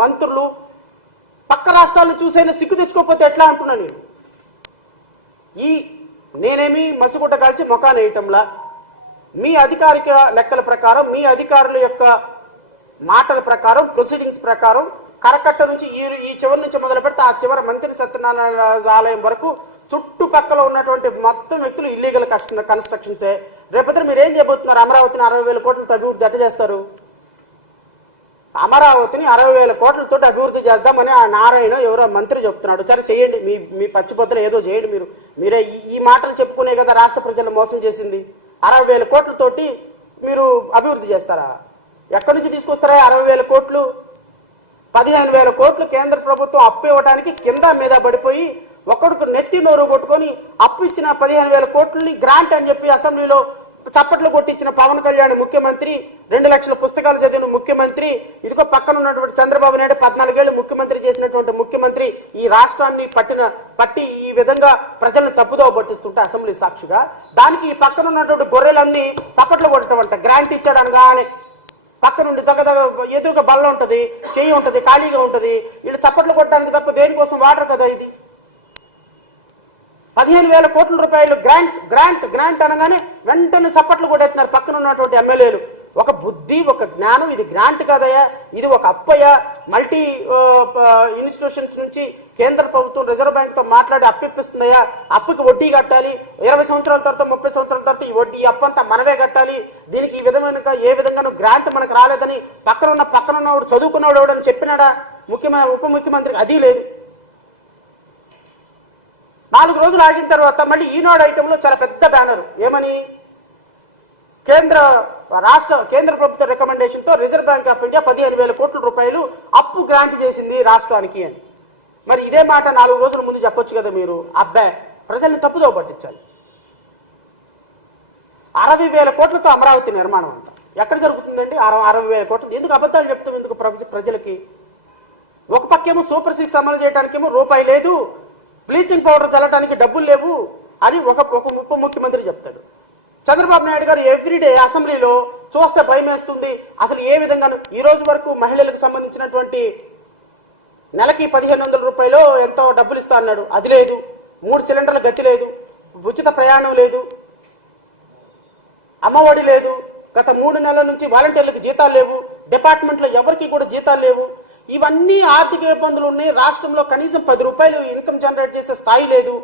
మంత్రులు పక్క రాష్ట్రాలను చూసైనా సిగ్గు తెచ్చుకోకపోతే ఎట్లా అంటున్నా నేను? ఈ నేనేమి మసిగుడ్డ కాల్చి మొఖాన్ వేయటంలా? మీ అధికారిక లెక్కల ప్రకారం మీ అధికారుల యొక్క మాటల ప్రకారం ప్రొసీడింగ్స్ ప్రకారం కరకట్ట నుంచి ఈ ఈ చివరి నుంచి మొదలు పెడితే ఆ చివరి మంత్రి సత్యనారాయణ ఆలయం వరకు చుట్టుపక్కల ఉన్నటువంటి మొత్తం వ్యక్తులు ఇల్లీగల్ కన్స్ట్రక్షన్సే రేపొద్దున మీరు ఏం చేయబోతున్నారు? అమరావతిని అరవై వేల కోట్లు తగ్గు దట్ట చేస్తారు? అమరావతిని అరవై వేల కోట్లతో అభివృద్ధి చేద్దామని ఆ నారాయణ ఎవరో మంత్రి చెప్తున్నాడు. సరే చేయండి. మీ మీ పచ్చిబొద్దలు ఏదో చేయండి మీరు. మీరే ఈ- ఈ మాటలు చెప్పుకునే కదా రాష్ట్ర ప్రజలు మోసం చేసింది. అరవై వేల కోట్లతోటి మీరు అభివృద్ధి చేస్తారా? ఎక్కడి నుంచి తీసుకొస్తారా అరవై వేల కోట్లు? పదిహేను వేల కోట్లు కేంద్ర ప్రభుత్వం అప్పు ఇవ్వడానికి కింద మీద పడిపోయి ఒక్కడికి నెత్తి నోరు కొట్టుకొని అప్పు ఇచ్చిన పదిహేను వేల కోట్లని గ్రాంట్ అని చెప్పి అసెంబ్లీలో చప్పట్లు కొట్టించిన పవన్ కళ్యాణ్ ముఖ్యమంత్రి రెండు లక్షల పుస్తకాలు చదివిన ముఖ్యమంత్రి ఇదిగో పక్కన ఉన్నటువంటి చంద్రబాబు నాయుడు పద్నాలుగేళ్ళు ముఖ్యమంత్రి చేసినటువంటి ముఖ్యమంత్రి ఈ రాష్ట్రాన్ని పట్టిన పట్టి ఈ విధంగా ప్రజలను తప్పుదోవ పట్టిస్తుంటే అసెంబ్లీ సాక్షిగా. దానికి ఈ పక్కన ఉన్నటువంటి గొర్రెలన్నీ చప్పట్లు కొట్టడం అంట. గ్రాంట్ ఇచ్చాడు అనగానే పక్క నుండి దగ్గర ఎదురుగా బల్ల ఉంటది చెయ్యి ఉంటది ఖాళీగా ఉంటది. వీళ్ళు చప్పట్లు కొట్టడానికి తప్ప దేనికోసం వాడరు కదా ఇది? పదిహేను వేల కోట్ల రూపాయలు గ్రాంట్ గ్రాంట్ గ్రాంట్ అనగానే వెంటనే చప్పట్లు కొట్టేస్తున్నారు. పక్కన ఉన్నటువంటి ఎమ్మెల్యేలు. ఒక బుద్ధి ఒక జ్ఞానం ఇది గ్రాంట్ కాదయా ఇది ఒక అప్పయ్య. మల్టీ ఇన్స్టిట్యూషన్స్ నుంచి కేంద్ర ప్రభుత్వం రిజర్వ్ బ్యాంక్తో మాట్లాడి అప్పిప్పిస్తుందయ్యా అప్పుకి వడ్డీ కట్టాలి. ఇరవై సంవత్సరాల తర్వాత ముప్పై సంవత్సరాల తర్వాత ఈ వడ్డీ అప్పంతా అప్పు అంతా మనమే కట్టాలి. దీనికి ఈ విధమైన ఏ విధంగానూ గ్రాంట్ మనకు రాలేదని పక్కన ఉన్న పక్కన ఉన్నవాడు చదువుకున్నవాడు ఎవడని చెప్పినాడా? ముఖ్యమంత్రి ఉప ముఖ్యమంత్రికి అది లేదు. నాలుగు రోజులు ఆగిన తర్వాత మళ్ళీ ఈనాడు ఐటెంలో చాలా పెద్ద బ్యానర్. ఏమని? కేంద్ర రాష్ట్ర కేంద్ర ప్రభుత్వ రికమెండేషన్తో రిజర్వ్ బ్యాంక్ ఆఫ్ ఇండియా పదిహేను వేల కోట్ల రూపాయలు అప్పు గ్రాంట్ చేసింది రాష్ట్రానికి అని. మరి ఇదే మాట నాలుగు రోజుల ముందు చెప్పొచ్చు కదా మీరు? అబ్బాయి ప్రజల్ని తప్పుదో పట్టించాలి. అరవై వేల కోట్లతో అమరావతి నిర్మాణం అంట. ఎక్కడ జరుగుతుందండి? అరవై అరవై వేల కోట్లు ఎందుకు అబద్ధాలు చెప్తాం ఎందుకు ప్రజ- ప్రజలకి? ఒక పక్కేమో సూపర్ సిక్స్ అమలు చేయడానికేమో రూపాయి లేదు. బ్లీచింగ్ పౌడర్ చల్లడానికి డబ్బులు లేవు అని ఒక ఒక ఉప ముఖ్యమంత్రి చెప్తాడు. చంద్రబాబు నాయుడు గారు ఎవ్రీడే అసెంబ్లీలో చూస్తే భయం వేస్తుంది. అసలు ఏ విధంగా ఈ రోజు వరకు మహిళలకు సంబంధించినటువంటి నెలకి పదిహేను వందల రూపాయలు ఎంతో డబ్బులు ఇస్తా అన్నాడు. అది లేదు. మూడు సిలిండర్ల గతి లేదు. ఉచిత ప్రయాణం లేదు. అమ్మఒడి లేదు. గత మూడు నెలల నుంచి వాలంటీర్లకు జీతాలు లేవు. డిపార్ట్మెంట్లో ఎవరికి కూడా జీతాలు లేవు. ఇవన్నీ ఆర్థిక ఇబ్బందులు ఉన్నాయి. రాష్ట్రంలో కనీసం పది రూపాయలు ఇన్కమ్ జనరేట్ చేసే స్థాయి లేదు.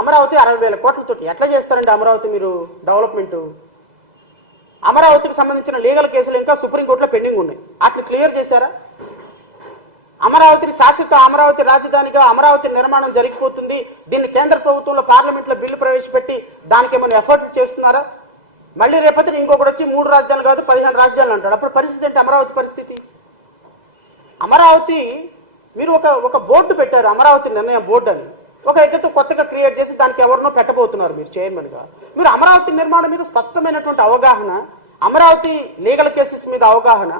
అమరావతి అరవై వేల కోట్లతో ఎట్లా చేస్తారండి అమరావతి మీరు డెవలప్మెంట్? అమరావతికి సంబంధించిన లీగల్ కేసులు ఇంకా సుప్రీంకోర్టులో పెండింగ్ ఉన్నాయి. వాటిని క్లియర్ చేశారా? అమరావతిని శాశ్వత అమరావతి రాజధానిగా అమరావతి నిర్మాణం జరిగిపోతుంది. దీన్ని కేంద్ర ప్రభుత్వంలో పార్లమెంట్లో బిల్లు ప్రవేశపెట్టి దానికి ఏమైనా ఎఫర్ట్లు చేస్తున్నారా? మళ్ళీ రేపటి ఇంకొకటి వచ్చి మూడు రాజధానులు కాదు పదిహేను రాజధానులు అంటాడు. అప్పుడు పరిస్థితి ఏంటి? అమరావతి పరిస్థితి? అమరావతి మీరు ఒక ఒక బోర్డు పెట్టారు అమరావతి నిర్ణయం బోర్డు అని. ఒక ఎగ్గతో కొత్తగా క్రియేట్ చేసి దానికి ఎవరినో పెట్టబోతున్నారు మీరు చైర్మన్గా మీరు అమరావతి నిర్మాణం మీద స్పష్టమైనటువంటి అవగాహన అమరావతి లీగల్ కేసెస్ మీద అవగాహన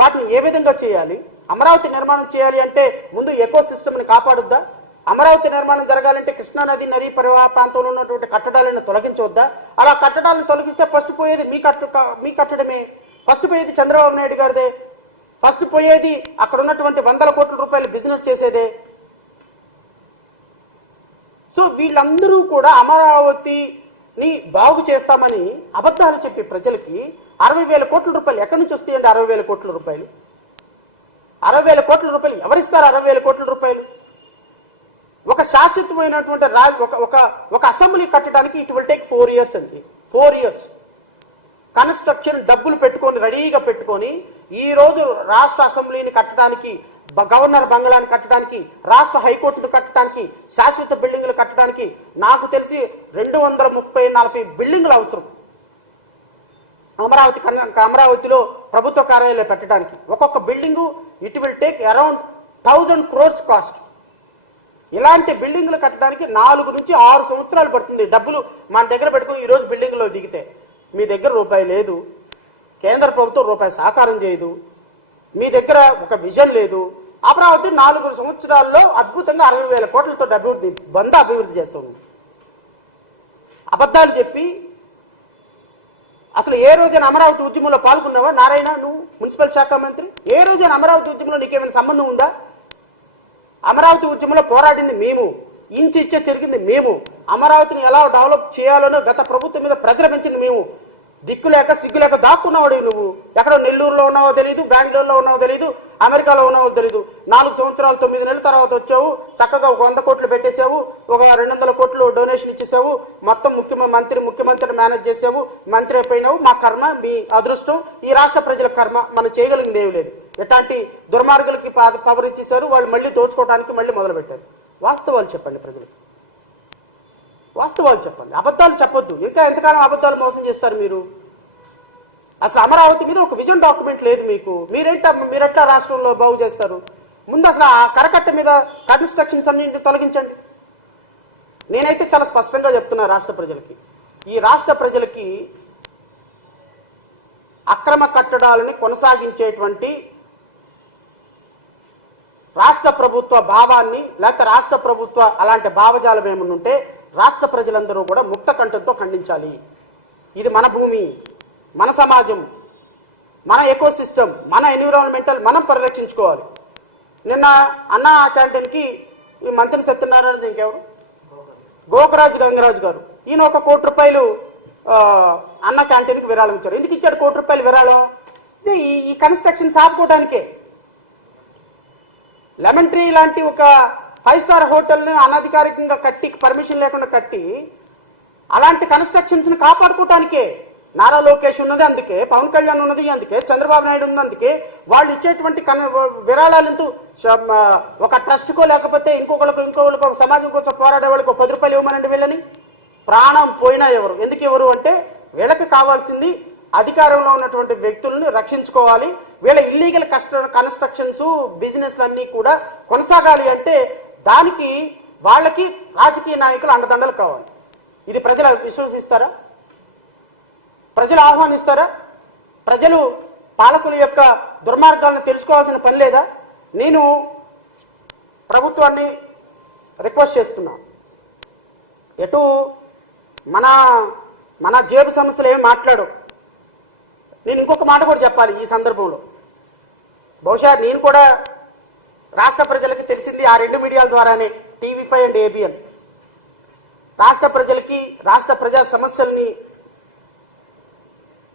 వాటిని ఏ విధంగా చేయాలి అమరావతి నిర్మాణం చేయాలి అంటే ముందు ఎకో సిస్టమ్ని కాపాడుద్దా? అమరావతి నిర్మాణం జరగాలంటే కృష్ణానది నదీ పరివాహ ప్రాంతంలో ఉన్నటువంటి కట్టడాలను తొలగించవద్దా? అలా కట్టడాలను తొలగిస్తే ఫస్ట్ పోయేది మీ కట్ట మీ కట్టడమే. ఫస్ట్ పోయేది చంద్రబాబు నాయుడు గారిదే. ఫస్ట్ పోయేది అక్కడ ఉన్నటువంటి వందల కోట్ల రూపాయలు బిజినెస్ చేసేదే. సో వీళ్ళందరూ కూడా అమరావతిని బాగు చేస్తామని అబద్ధాలు చెప్పి ప్రజలకి అరవై వేల కోట్ల రూపాయలు ఎక్కడి నుంచి వస్తాయండి అరవై వేల కోట్ల రూపాయలు? అరవై వేల కోట్ల రూపాయలు ఎవరిస్తారు అరవై వేల కోట్ల రూపాయలు? ఒక శాశ్వతమైనటువంటి రాజ్ ఒక ఒక ఒక అసెంబ్లీ కట్టడానికి it will take four years అండి. ఫోర్ ఇయర్స్ కన్స్ట్రక్షన్ డబ్బులు పెట్టుకొని రెడీగా పెట్టుకొని ఈ రోజు రాష్ట్ర అసెంబ్లీని కట్టడానికి గవర్నర్ బంగ్లాని కట్టడానికి రాష్ట్ర హైకోర్టును కట్టడానికి శాశ్వత బిల్డింగ్లు కట్టడానికి నాకు తెలిసి రెండు వందల ముప్పై నలభై బిల్డింగ్లు అవసరం. అమరావతి అమరావతిలో ప్రభుత్వ కార్యాలయాలు పెట్టడానికి. ఒక్కొక్క building it will take around thousand crores cost. ఇలాంటి బిల్డింగ్లు కట్టడానికి నాలుగు నుంచి ఆరు సంవత్సరాలు పడుతుంది డబ్బులు మన దగ్గర పెట్టుకుని ఈరోజు బిల్డింగ్లో దిగితే. మీ దగ్గర రూపాయి లేదు. కేంద్ర ప్రభుత్వం రూపాయి సహకారం చేయదు. మీ దగ్గర ఒక విజన్ లేదు. అమరావతి నాలుగు సంవత్సరాల్లో అద్భుతంగా అరవై వేల కోట్లతో అభివృద్ధి బంద అభివృద్ధి చేస్తుంది. అబద్ధాలు చెప్పి అసలు ఏ రోజైనా అమరావతి ఉద్యమంలో పాల్గొన్నావా? నారాయణ నువ్వు మున్సిపల్ శాఖ మంత్రి. ఏ రోజైనా అమరావతి ఉద్యమంలో నీకేమైనా సంబంధం ఉందా? అమరావతి ఉద్యమంలో పోరాడింది మేము. ఇంచి ఇచ్చే తిరిగింది మేము. అమరావతిని ఎలా డెవలప్ చేయాలనో గత ప్రభుత్వం మీద ప్రజల పెంచింది మేము దిక్కు లేక సిగ్గు లేక దాక్కున్నావు నువ్వు. ఎక్కడో నెల్లూరులో ఉన్నావో తెలియదు బెంగళూరులో ఉన్నావో తెలియదు అమెరికాలో ఉన్నావో తెలియదు నాలుగు సంవత్సరాలు తొమ్మిది నెలల తర్వాత వచ్చావు చక్కగా ఒక వంద కోట్లు పెట్టేశావు ఒక రెండు వందల కోట్లు డొనేషన్ ఇచ్చేసావు మొత్తం ముఖ్యమంత్రి మంత్రి ముఖ్యమంత్రిని మేనేజ్ చేసావు మంత్రి అయిపోయినావు. మా కర్మ మీ అదృష్టం ఈ రాష్ట్ర ప్రజల కర్మ మనం చేయగలిగింది ఏమీ లేదు. ఎట్లాంటి దుర్మార్గులకి పవర్ ఇచ్చేసారు వాళ్ళు మళ్ళీ దోచుకోవడానికి మళ్ళీ మొదలు పెట్టారు వాస్తవాలు చెప్పండి ప్రజలకు. వాస్తవాలు చెప్పండి. అబద్ధాలు చెప్పొద్దు. ఇంకా ఎంతకాలం అబద్ధాలు మోసం చేస్తారు మీరు? అసలు అమరావతి మీద ఒక విజన్ డాక్యుమెంట్ లేదు మీకు. మీరేంట మీరెట్లా రాష్ట్రంలో బాగు చేస్తారు? ముందు అసలు ఆ కరకట్ట మీద కన్స్ట్రక్షన్స్ అన్ని తొలగించండి. నేనైతే చాలా స్పష్టంగా చెప్తున్నా రాష్ట్ర ప్రజలకి. ఈ రాష్ట్ర ప్రజలకి అక్రమ కట్టడాలని కొనసాగించేటువంటి రాష్ట్ర ప్రభుత్వ భావాన్ని లేకపోతే రాష్ట్ర ప్రభుత్వ అలాంటి భావజాలం ఏమన్నా రాష్ట్ర ప్రజలందరూ కూడా ముక్త కంఠంతో ఖండించాలి. ఇది మన భూమి మన సమాజం మన ఎకో సిస్టమ్ మన ఎన్విరాన్మెంటల్ మనం పరిరక్షించుకోవాలి. నిన్న అన్న క్యాంటీన్కి ఈ మంత్రిని చెప్తున్నారని ఇంకెవరు? గోకరాజు గంగరాజు గారు. ఈయన ఒక కోటి రూపాయలు అన్న క్యాంటీన్కి విరాళం ఇచ్చారు. ఎందుకు ఇచ్చాడు కోటి రూపాయలు విరాళం? ఈ ఈ కన్స్ట్రక్షన్ ఆపుకోవడానికే లెమన్ ట్రీ లాంటి ఒక ఫైవ్ స్టార్ హోటల్ని అనధికారికంగా కట్టి పర్మిషన్ లేకుండా కట్టి అలాంటి కన్స్ట్రక్షన్స్ని కాపాడుకోవటానికే నారా లోకేష్ ఉన్నది అందుకే పవన్ కళ్యాణ్ ఉన్నది అందుకే చంద్రబాబు నాయుడు ఉన్నది అందుకే వాళ్ళు ఇచ్చేటువంటి కన విరాళాలంతూ ఒక ట్రస్ట్కో లేకపోతే ఇంకొకళ్ళకు ఇంకొకళ్ళకు ఒక సమాజం కోసం పోరాడే వాళ్ళకి ఒక పది రూపాయలు ఇవ్వమనండి వీళ్ళని? ప్రాణం పోయినా ఎవరు? ఎందుకు ఎవరు అంటే వీళ్ళకి కావాల్సింది అధికారంలో ఉన్నటువంటి వ్యక్తులను రక్షించుకోవాలి. వీళ్ళ ఇల్లీగల్ కష్ట కన్స్ట్రక్షన్స్ బిజినెస్లన్నీ కూడా కొనసాగాలి అంటే దానికి వాళ్ళకి రాజకీయ నాయకులు అండదండలు కావాలి. ఇది ప్రజలు విశ్వసిస్తారా? ప్రజలు ఆహ్వానిస్తారా? ప్రజలు పాలకుల యొక్క దుర్మార్గాలను తెలుసుకోవాల్సిన పని లేదా? నేను ప్రభుత్వాన్ని రిక్వెస్ట్ చేస్తున్నా. ఎటు మన మన జేబు సమస్యలు ఏమి మాట్లాడు నేను ఇంకొక మాట కూడా చెప్పాలి ఈ సందర్భంలో. బహుశా నేను కూడా రాష్ట్ర ప్రజలకి తెలిసింది ఆ రెండు మీడియాల ద్వారానే టీవీ ఫైవ్ అండ్ ఏబిఎన్. రాష్ట్ర ప్రజలకి రాష్ట్ర ప్రజా సమస్యల్ని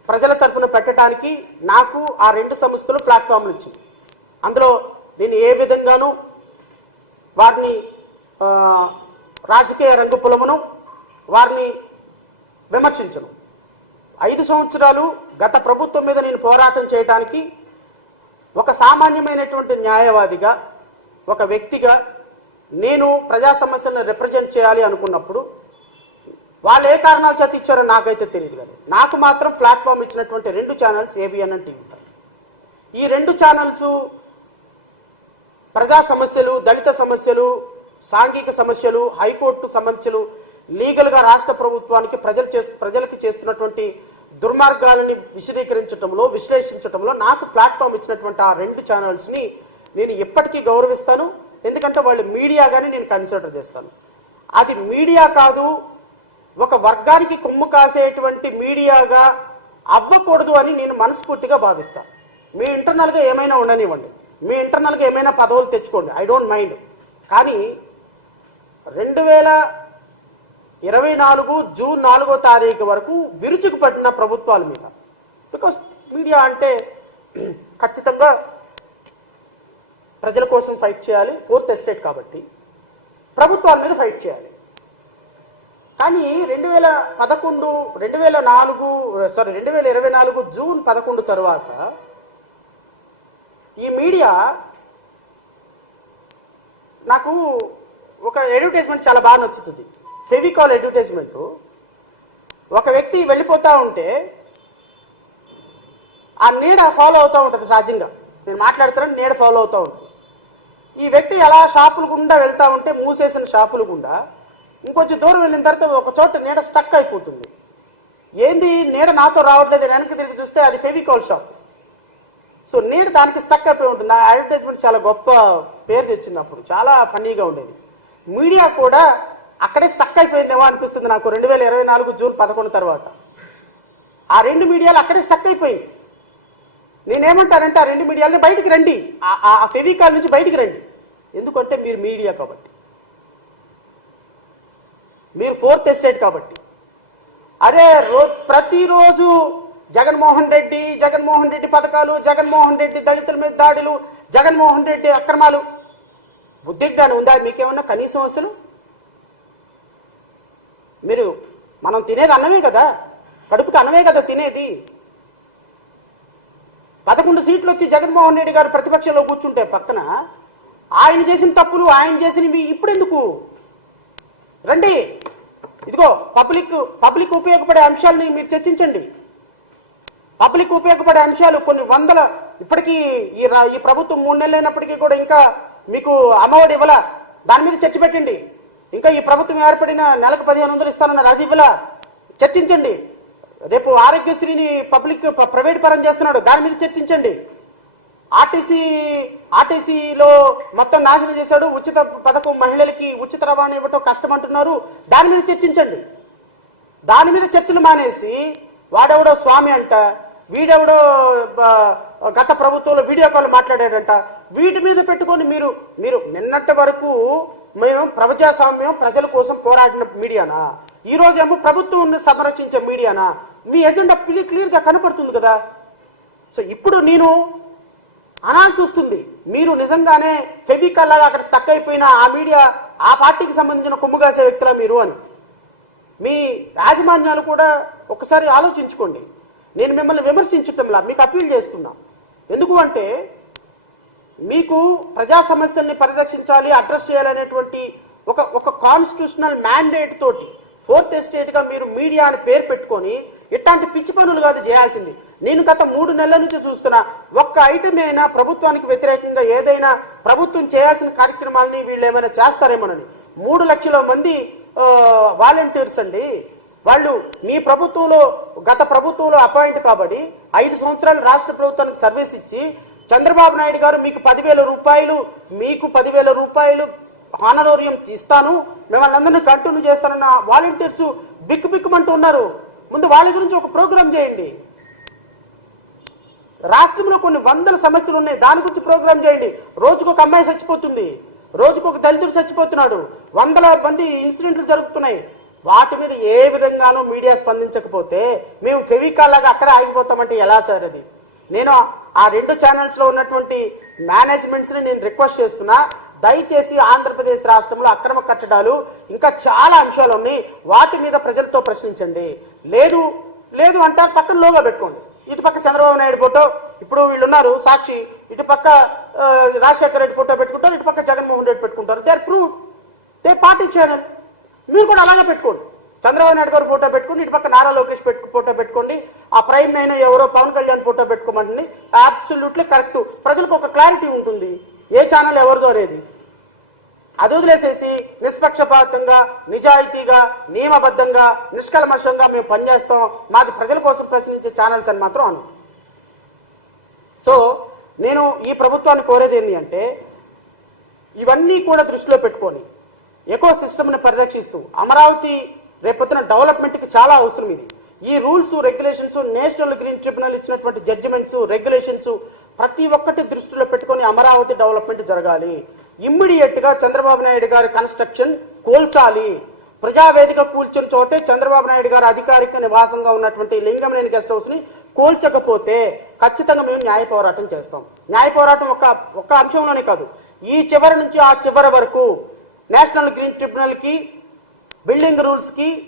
ప్రజల తరపున పెట్టడానికి నాకు ఆ రెండు సంస్థలు ప్లాట్ఫామ్లు ఇచ్చింది. అందులో నేను ఏ విధంగానూ వారిని రాజకీయ రంగు పులమును వారిని విమర్శించను. ఐదు సంవత్సరాలు గత ప్రభుత్వం మీద నేను పోరాటం చేయడానికి ఒక సామాన్యమైనటువంటి న్యాయవాదిగా ఒక వ్యక్తిగా నేను ప్రజా సమస్యలను రిప్రజెంట్ చేయాలి అనుకున్నప్పుడు వాళ్ళు ఏ కారణాల చేత ఇచ్చారో నాకైతే తెలియదు కానీ నాకు మాత్రం ప్లాట్ఫామ్ ఇచ్చినటువంటి రెండు channels ABN and TV five ఈ రెండు ఛానల్స్ ప్రజా సమస్యలు దళిత సమస్యలు సాంఘిక సమస్యలు హైకోర్టు సమస్యలు లీగల్గా రాష్ట్ర ప్రభుత్వానికి ప్రజలు చేస్తు ప్రజలకి చేస్తున్నటువంటి దుర్మార్గాలని విశదీకరించడంలో విశ్లేషించడంలో నాకు ప్లాట్ఫామ్ ఇచ్చినటువంటి ఆ రెండు ఛానల్స్ని నేను ఇప్పటికీ గౌరవిస్తాను. ఎందుకంటే వాళ్ళు మీడియాగానే నేను కన్సిడర్ చేస్తాను. అది మీడియా కాదు ఒక వర్గానికి కొమ్ము కాసేటువంటి మీడియాగా అవ్వకూడదు అని నేను మనస్ఫూర్తిగా భావిస్తాను మీ ఇంటర్నల్గా ఏమైనా ఉండనివ్వండి. మీ ఇంటర్నల్గా ఏమైనా పదవులు తెచ్చుకోండి. I don't mind. కానీ రెండు వేల ఇరవై నాలుగు జూన్ నాలుగో తారీఖు వరకు విరుచుకు పడిన ప్రభుత్వాల మీద. బికాస్ మీడియా అంటే ఖచ్చితంగా ప్రజల కోసం ఫైట్ చేయాలి ఫోర్త్ ఎస్టేట్ కాబట్టి. ప్రభుత్వాల మీద ఫైట్ చేయాలి. కానీ రెండు వేల పదకొండు రెండు వేల నాలుగు సారీ రెండు వేల ఇరవై నాలుగు జూన్ పదకొండు తర్వాత ఈ మీడియా నాకు ఒక అడ్వర్టైజ్మెంట్ చాలా బాగా నచ్చుతుంది. ఫెవికాల్ అడ్వర్టైజ్మెంట్ ఒక వ్యక్తి వెళ్ళిపోతూ ఉంటే ఆ నీడ ఫాలో అవుతూ ఉంటుంది సహజంగా. నేను మాట్లాడుతున్నాను నీడ ఫాలో అవుతూ ఉంటుంది. ఈ వ్యక్తి అలా షాపులు గుండా వెళ్తా ఉంటే మూసేసిన షాపులు గుండా ఇంకొంచెం దూరం వెళ్ళిన తర్వాత ఒక చోట నీడ స్టక్ అయిపోతుంది. ఏంది? నీడ నాతో రావట్లేదు వెనక్కి తిరిగి చూస్తే అది ఫెవికాల్ షాప్. సో నీడ దానికి స్టక్ అయిపోయి ఉంటుంది. ఆ అడ్వర్టైజ్మెంట్ చాలా గొప్ప పేరు తెచ్చింది అప్పుడు చాలా ఫన్నీగా ఉండేది. మీడియా కూడా అక్కడే స్టక్ అయిపోయిందేమో అనిపిస్తుంది నాకు. రెండు వేల ఇరవై నాలుగు జూన్ పదకొండు తర్వాత. ఆ రెండు మీడియాలు అక్కడే స్టక్ అయిపోయింది. నేనేమంటానంటే ఆ రెండు మీడియాలని బయటికి రండి. ఆ- ఫెవికాల్ నుంచి బయటికి రండి. ఎందుకంటే మీరు మీడియా కాబట్టి. మీరు ఫోర్త్ ఎస్టేట్ కాబట్టి. అరే రో ప్రతిరోజు జగన్మోహన్ రెడ్డి జగన్మోహన్ రెడ్డి పథకాలు జగన్మోహన్ రెడ్డి దళితుల మీద దాడులు జగన్మోహన్ రెడ్డి అక్రమాలు. బుద్ధిజ్ఞానం ఉందా? మీకేమన్నా కనీసం అసలు మీరు మనం తినేది అన్నమే కదా. కడుపుకి అన్నమే కదా తినేది. పదకొండు సీట్లు వచ్చి జగన్మోహన్ రెడ్డి గారు ప్రతిపక్షంలో కూర్చుంటే పక్కన ఆయన చేసిన తప్పులు ఆయన చేసినవి ఇప్పుడు ఎందుకు రండి. ఇదిగో పబ్లిక్ పబ్లిక్ ఉపయోగపడే అంశాలని మీరు చర్చించండి. పబ్లిక్ ఉపయోగపడే అంశాలు కొన్ని వందల ఇప్పటికీ ఈ రా- ఈ ప్రభుత్వం మూడు నెలలు అయినప్పటికీ కూడా ఇంకా మీకు అమ్మఒడి ఇవ్వాల? దాని మీద చర్చ పెట్టండి. ఇంకా ఈ ప్రభుత్వం ఏర్పడిన నెలకు పదిహేను వందలు ఇస్తానన్న అది ఇవ్వాల? చర్చించండి. రేపు ఆరోగ్యశ్రీని పబ్లిక్ ప్రైవేట్ పరం చేస్తున్నాడు. దాని మీద చర్చించండి. ఆర్టీసీ ఆర్టీసీలో మొత్తం నాశనం చేశాడు. ఉచిత పథకం మహిళలకి ఉచిత రవాణా ఇవ్వటం కష్టం అంటున్నారు దాని మీద చర్చించండి. దాని మీద చర్చలు మానేసి వాడెవడో స్వామి అంట వీడెవడో గత ప్రభుత్వంలో వీడియో కాల్ మాట్లాడాడంట వీటి మీద పెట్టుకొని మీరు మీరు నిన్నటి వరకు మేము ప్రజాస్వామ్యం ప్రజల కోసం పోరాడిన మీడియానా? ఈ రోజేమో ప్రభుత్వం సంరక్షించే మీడియానా? మీ ఎజెండా క్లియర్ క్లియర్గా కనపడుతుంది కదా? సో ఇప్పుడు నేను అనాల్సి వస్తుంది మీరు నిజంగానే ఫెవికల్ లాగా అక్కడ స్టక్ అయిపోయిన ఆ మీడియా ఆ పార్టీకి సంబంధించిన కొమ్ముగాసే వ్యక్తులా మీరు అని. మీ యాజమాన్యాలు కూడా ఒకసారి ఆలోచించుకోండి. నేను మిమ్మల్ని విమర్శించటంలా మీకు అప్పీల్ చేస్తున్నా. ఎందుకు అంటే మీకు ప్రజా సమస్యల్ని పరిరక్షించాలి అడ్రస్ చేయాలనేటువంటి ఒక ఒక కాన్స్టిట్యూషనల్ మ్యాండేట్ తోటి ఫోర్త్ ఎస్టేట్గా మీరు మీడియా అని పేరు పెట్టుకొని ఇట్లాంటి పిచ్చి పనులు కాదు చేయాల్సింది. నేను గత మూడు నెలల నుంచి చూస్తున్నా ఒక్క ఐటమ్ అయినా ప్రభుత్వానికి వ్యతిరేకంగా ఏదైనా ప్రభుత్వం చేయాల్సిన కార్యక్రమాలని వీళ్ళు ఏమైనా చేస్తారేమోనని. మూడు లక్షల మంది వాలంటీర్స్ అండి. వాళ్ళు మీ ప్రభుత్వంలో గత ప్రభుత్వంలో అపాయింట్ కాబట్టి ఐదు సంవత్సరాలు రాష్ట్ర ప్రభుత్వానికి సర్వీస్ ఇచ్చి చంద్రబాబు నాయుడు గారు మీకు పదివేల రూపాయలు మీకు పదివేల రూపాయలు హానరోరియం ఇస్తాను మిమ్మల్ని అందరినీ కంటిన్యూ చేస్తానన్న వాలంటీర్స్ బిక్కు బిక్కుమంటూ ఉన్నారు. ముందు వాళ్ళ గురించి ఒక ప్రోగ్రామ్ చేయండి. రాష్ట్రంలో కొన్ని వందల సమస్యలు ఉన్నాయి దాని గురించి ప్రోగ్రామ్ చేయండి. రోజుకు ఒక అమ్మాయి చచ్చిపోతుంది రోజుకు ఒక దళితుడు చచ్చిపోతున్నాడు. వందల మంది ఇన్సిడెంట్లు జరుగుతున్నాయి. వాటి మీద ఏ విధంగానూ మీడియా స్పందించకపోతే మేము ఫెవికాల్ లాగా అక్కడ ఆగిపోతామంటే ఎలా సార్ అది? నేను ఆ రెండు ఛానల్స్లో ఉన్నటువంటి మేనేజ్మెంట్స్ని నేను రిక్వెస్ట్ చేస్తున్నా దయచేసి ఆంధ్రప్రదేశ్ రాష్ట్రంలో అక్రమ కట్టడాలు ఇంకా చాలా అంశాలు ఉన్నాయి. వాటి మీద ప్రజలతో ప్రశ్నించండి. లేదు లేదు అంటే పక్కన లోగా పెట్టుకోండి. ఇటు పక్క చంద్రబాబు నాయుడు ఫోటో ఇప్పుడు వీళ్ళు ఉన్నారు సాక్షి. ఇటు పక్క రాజశేఖర రెడ్డి ఫోటో పెట్టుకుంటారు ఇటు పక్క జగన్మోహన్ రెడ్డి పెట్టుకుంటారు. They are prove the party channel మీరు కూడా అలాగే పెట్టుకోండి. చంద్రబాబు నాయుడు గారు ఫోటో పెట్టుకోండి ఇటు పక్క నారా లోకేష్ పెట్టు ఫోటో పెట్టుకోండి. ఆ ప్రైమ్ నైన్ ఎవరో పవన్ కళ్యాణ్ ఫోటో పెట్టుకోమంటుంది. అబ్సల్యూట్లీ కరెక్ట్ ప్రజలకు ఒక క్లారిటీ ఉంటుంది. ఏ ఛానల్ ఎవరిదో అనేది. అది వదిలేసేసి నిష్పక్షపాతంగా నిజాయితీగా నియమబద్ధంగా నిష్కల్మషంగా మేము పనిచేస్తాం. మాది ప్రజల కోసం ప్రశ్నించే ఛానల్స్ అని మాత్రం అను. సో నేను ఈ ప్రభుత్వాన్ని కోరేది ఏంటి అంటే ఇవన్నీ కూడా దృష్టిలో పెట్టుకొని ఎకో సిస్టమ్ని పరిరక్షిస్తూ అమరావతి రేపొద్దున డెవలప్మెంట్కి చాలా అవసరం ఇది. ఈ rules regulations National Green Tribunal ఇచ్చినటువంటి జడ్జిమెంట్స్ రెగ్యులేషన్స్ ప్రతి ఒక్కటి దృష్టిలో పెట్టుకొని అమరావతి డెవలప్మెంట్ జరగాలి. ఇమ్మీడియట్గా చంద్రబాబు నాయుడు గారి కన్స్ట్రక్షన్ కూల్చాలి. ప్రజావేదిక కూల్చిన చోటే చంద్రబాబు నాయుడు గారు అధికారిక నివాసంగా ఉన్నటువంటి లింగంలేని గెస్ట్ హౌస్ని కూల్చకపోతే కోల్చకపోతే ఖచ్చితంగా మేము న్యాయ పోరాటం చేస్తాం. న్యాయ పోరాటం ఒక ఒక్క అంశంలోనే కాదు. ఈ చివరి నుంచి ఆ చివరి వరకు నేషనల్ గ్రీన్ ట్రిబ్యునల్కి బిల్డింగ్ రూల్స్కి